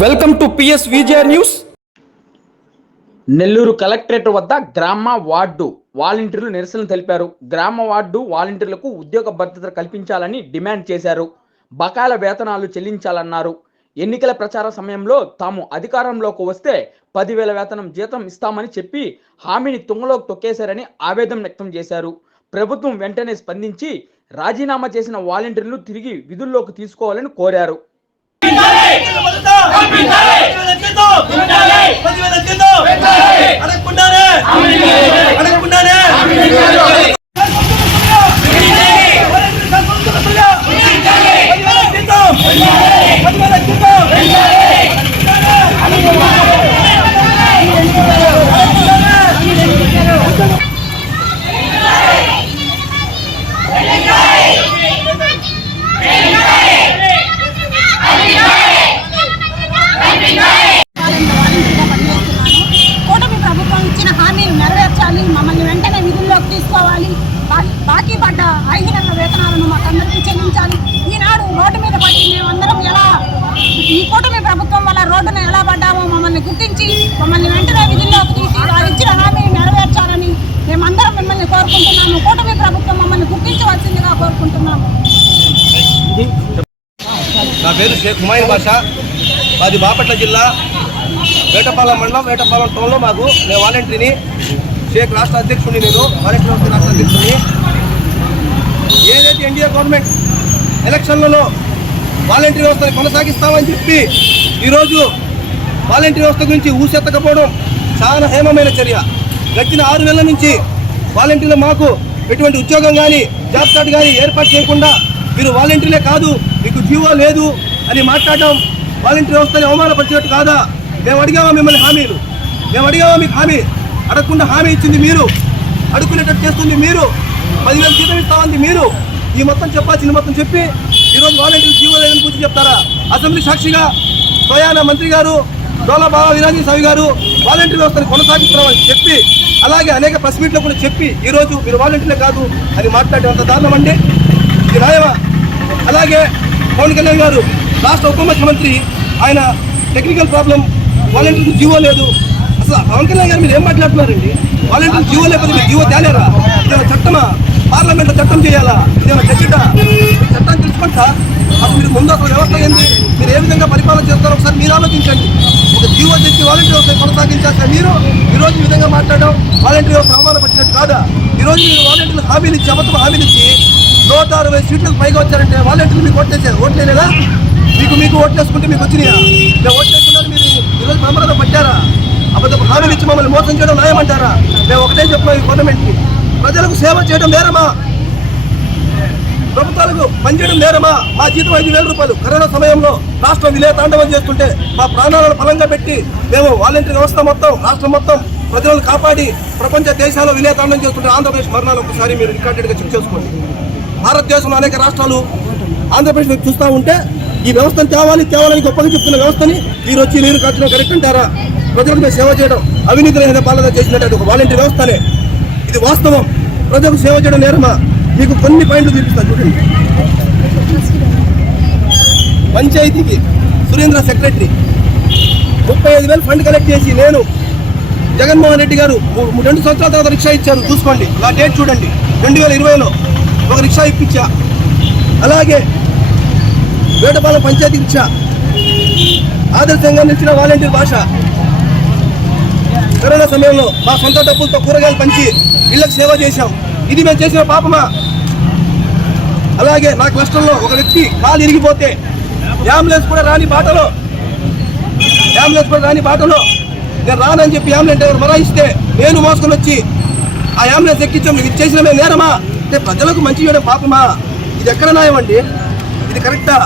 Welcome to PS Vijaya news. Nellore collectorate వద్ద గ్రామ ward వాలంటీర్లు నిరసన తెలిపారు. గ్రామ వార్డు వాలంటీర్లకు ఉద్యోగ భద్రత కల్పించాలని డిమాండ్ చేశారు. బకాయిల వేతనాలు చెల్లించాలన్నారు. ఎన్నికల ప్రచార సమయంలో తాము అధికారంలోకి వస్తే పదివేల వేతనం జీతం ఇస్తామని చెప్పి హామీని తుంగలోకి తొక్కేశారని ఆవేదన వ్యక్తం చేశారు. ప్రభుత్వం వెంటనే స్పందించి రాజీనామా చేసిన వాలంటీర్లు తిరిగి విధుల్లోకి తీసుకోవాలని కోరారు. அடக்குண்டானே. அடக்குண்டானே. నెరవేర్చాలి మమ్మల్ని వెంటనే విధుల్లోకి తీసుకోవాలి. బాకీ పడ్డ ఐదు నెలల వేతనాలను మాకందరికీ చెల్లించాలి. ఈనాడు రోడ్డు మీద పడి మేమందరం ఎలా ఈ కూటమి ప్రభుత్వం వల్ల రోడ్డున ఎలా పడ్డామో మమ్మల్ని గుర్తించి మమ్మల్ని వెంటనే విధుల్లోకి తీసి వారు ఇచ్చిన హామీని నెరవేర్చాలని మేమందరం మిమ్మల్ని కోరుకుంటున్నాము. కూటమి ప్రభుత్వం మమ్మల్ని గుర్తించవలసిందిగా కోరుకుంటున్నాము. నా పేరు షేక్ హుమాయిన్ బాషా. మాది బాపట్ల జిల్లా. వేటపాలెం మండలం వేటపాలెం టౌన్లో మాకు మేము వాలంటీర్ని. షేక్ రాష్ట్ర అధ్యక్షుడిని నేను వాలంటీర్ రాష్ట్ర అధ్యక్షుడిని. ఏదైతే ఎన్డీఏ గవర్నమెంట్ ఎలక్షన్లలో వాలంటీర్ వ్యవస్థను కొనసాగిస్తామని చెప్పి ఈరోజు వాలంటీర్ వ్యవస్థ గురించి ఊసెత్తకపోవడం చాలా హేమమైన చర్య. గడిచిన ఆరు నెలల నుంచి వాలంటీర్లు మాకు ఎటువంటి ఉద్యోగం కానీ జాబ్ కార్డు కానీ ఏర్పాటు చేయకుండా మీరు వాలంటీర్లే కాదు మీకు జీవో లేదు అని మాట్లాడడం వాలంటీర్ వ్యవస్థని అవమానపరిచినట్టు కాదా? మేము అడిగామా మిమ్మల్ని హామీలు? మేము అడిగామా మీకు హామీ? అడగకుండా హామీ ఇచ్చింది మీరు. అడుక్కునేటట్టు చేస్తుంది మీరు. పదివేలు జీతం ఇస్తామంది మీరు. ఈ మొత్తం చెప్పాల్సింది మొత్తం చెప్పి ఈరోజు వాలంటీర్లు జీవో లేదని గురించి చెప్తారా? అసెంబ్లీ సాక్షిగా స్వయాన మంత్రి గారు డోలా బాబా విరాజీ స్వామి గారు వాలంటీర్ వ్యవస్థను కొనసాగిస్తున్నామని చెప్పి అలాగే అనేక ప్రెస్ మీట్లో కూడా చెప్పి ఈరోజు మీరు వాలంటీర్లే కాదు అని మాట్లాడే అంత దారుణం అండి. ఇది న్యాయమా? అలాగే పవన్ కళ్యాణ్ గారు రాష్ట్ర ఉప ముఖ్యమంత్రి ఆయన టెక్నికల్ ప్రాబ్లం వాలంటీర్కి జీవో లేదు. పవన్ కళ్యాణ్ గారు మీరు ఏం మాట్లాడుతున్నారండి? వాలంటీర్ జీవో లేకపోతే మీరు జీవో తేలేరా? ఇదేమో చట్టమా? పార్లమెంట్లో చట్టం చేయాలా? ఇదేమో చట్టా చట్టం తెలుసుకోండి సార్. అసలు మీరు ముందు అసలు వ్యవస్థ ఏంది? మీరు ఏ విధంగా పరిపాలన చేస్తారో ఒకసారి మీరు ఆలోచించండి. ఒక జీవో తెచ్చి వాలంటీర్ వ్యవస్థ కొనసాగించాల్సిన మీరు ఈ రోజు ఈ విధంగా మాట్లాడడం వాలంటీర్ వ్యవస్థ అవమానపరిచినట్టు కాదా? ఈ రోజు మీరు వాలంటీర్లు హామీలు ఇచ్చి అబద్ధం హామీలు ఇచ్చి నూట అరవై సీట్లకు పైగా వచ్చారంటే వాలంటీర్లు మీకు ఓట్లేసారు ఓట్లేదా మీకు మీకు ఓట్లేసుకుంటే మీకు వచ్చినాయా? మేము ఓట్లేసుకున్నారు మీరు ఈరోజు మమ్మల్ని పట్టారా అబద్ధం హామీలు ఇచ్చి మమ్మల్ని మోసం చేయడం న్యాయమంటారా? మేము ఒకటే చెప్తున్నాం ఈ గవర్నమెంట్కి ప్రజలకు సేవ చేయడం నేరమా? ప్రభుత్వాలకు పనిచేయడం నేరమా? మా జీతం ఐదు వేల రూపాయలు. కరోనా సమయంలో రాష్ట్రం విలే తాండవం చేస్తుంటే మా ప్రాణాలను బలంగా పెట్టి మేము వాలంటీర్ వ్యవస్థ మొత్తం రాష్ట్రం మొత్తం ప్రజలను కాపాడి ప్రపంచ దేశాల్లో విలే తాండవం చేస్తుంటే ఆంధ్రప్రదేశ్ మరణాలు ఒకసారి మీరు రికార్డెడ్గా చెక్ చేసుకోండి. భారతదేశంలో అనేక రాష్ట్రాలు ఆంధ్రప్రదేశ్ చూస్తూ ఉంటే ఈ వ్యవస్థను తేవాలి తేవాలని గొప్పగా చెప్తున్న వ్యవస్థని మీరు వచ్చి నీరు కట్టడం కరెక్ట్ అంటారా? ప్రజలకు మేము సేవ చేయడం అవినీతి రహిత పాలన చేసినట్టు ఒక వాలంటీర్ వ్యవస్థనే. ఇది వాస్తవం. ప్రజలకు సేవ చేయడం నేరమా? మీకు కొన్ని పాయింట్లు చూపిస్తాను చూడండి. పంచాయతీకి సురేంద్ర సెక్రటరీ ముప్పై ఐదు వేలు ఫండ్ కలెక్ట్ చేసి నేను జగన్మోహన్ రెడ్డి గారు రెండు సంవత్సరాల తర్వాత రిక్షా ఇచ్చారు చూసుకోండి. నా డేట్ చూడండి. రెండు వేల ఇరవైలో ఒక రిక్షా ఇప్పించా. అలాగే వేటపాలెం పంచాయతీ రిక్షా ఆదర్శంగా నిలిచిన వాలంటీర్ భాష. కరోనా సమయంలో మా సొంత డబ్బులతో కూరగాయలు పంచి ఇళ్ళకు సేవ చేశాం. ఇది మేము చేసిన పాపమా? అలాగే నా క్లస్టర్లో ఒక వ్యక్తి కాలు ఇరిగిపోతే అంబులెన్స్ కూడా రాని బాటలో అంబులెన్స్ కూడా రాని బాటలో నేను రానని చెప్పి అంబులెన్స్ డ్రైవర్ మరాయిస్తే నేను మోసుకొని వచ్చి ఆ అంబులెన్స్ ఎక్కించాం. ఇది చేసిన మేము నేరమా? అంటే ప్రజలకు మంచి చేయడం పాపమా? ఇది ఎక్కడ న్యాయం అండి? ఇది కరెక్టా?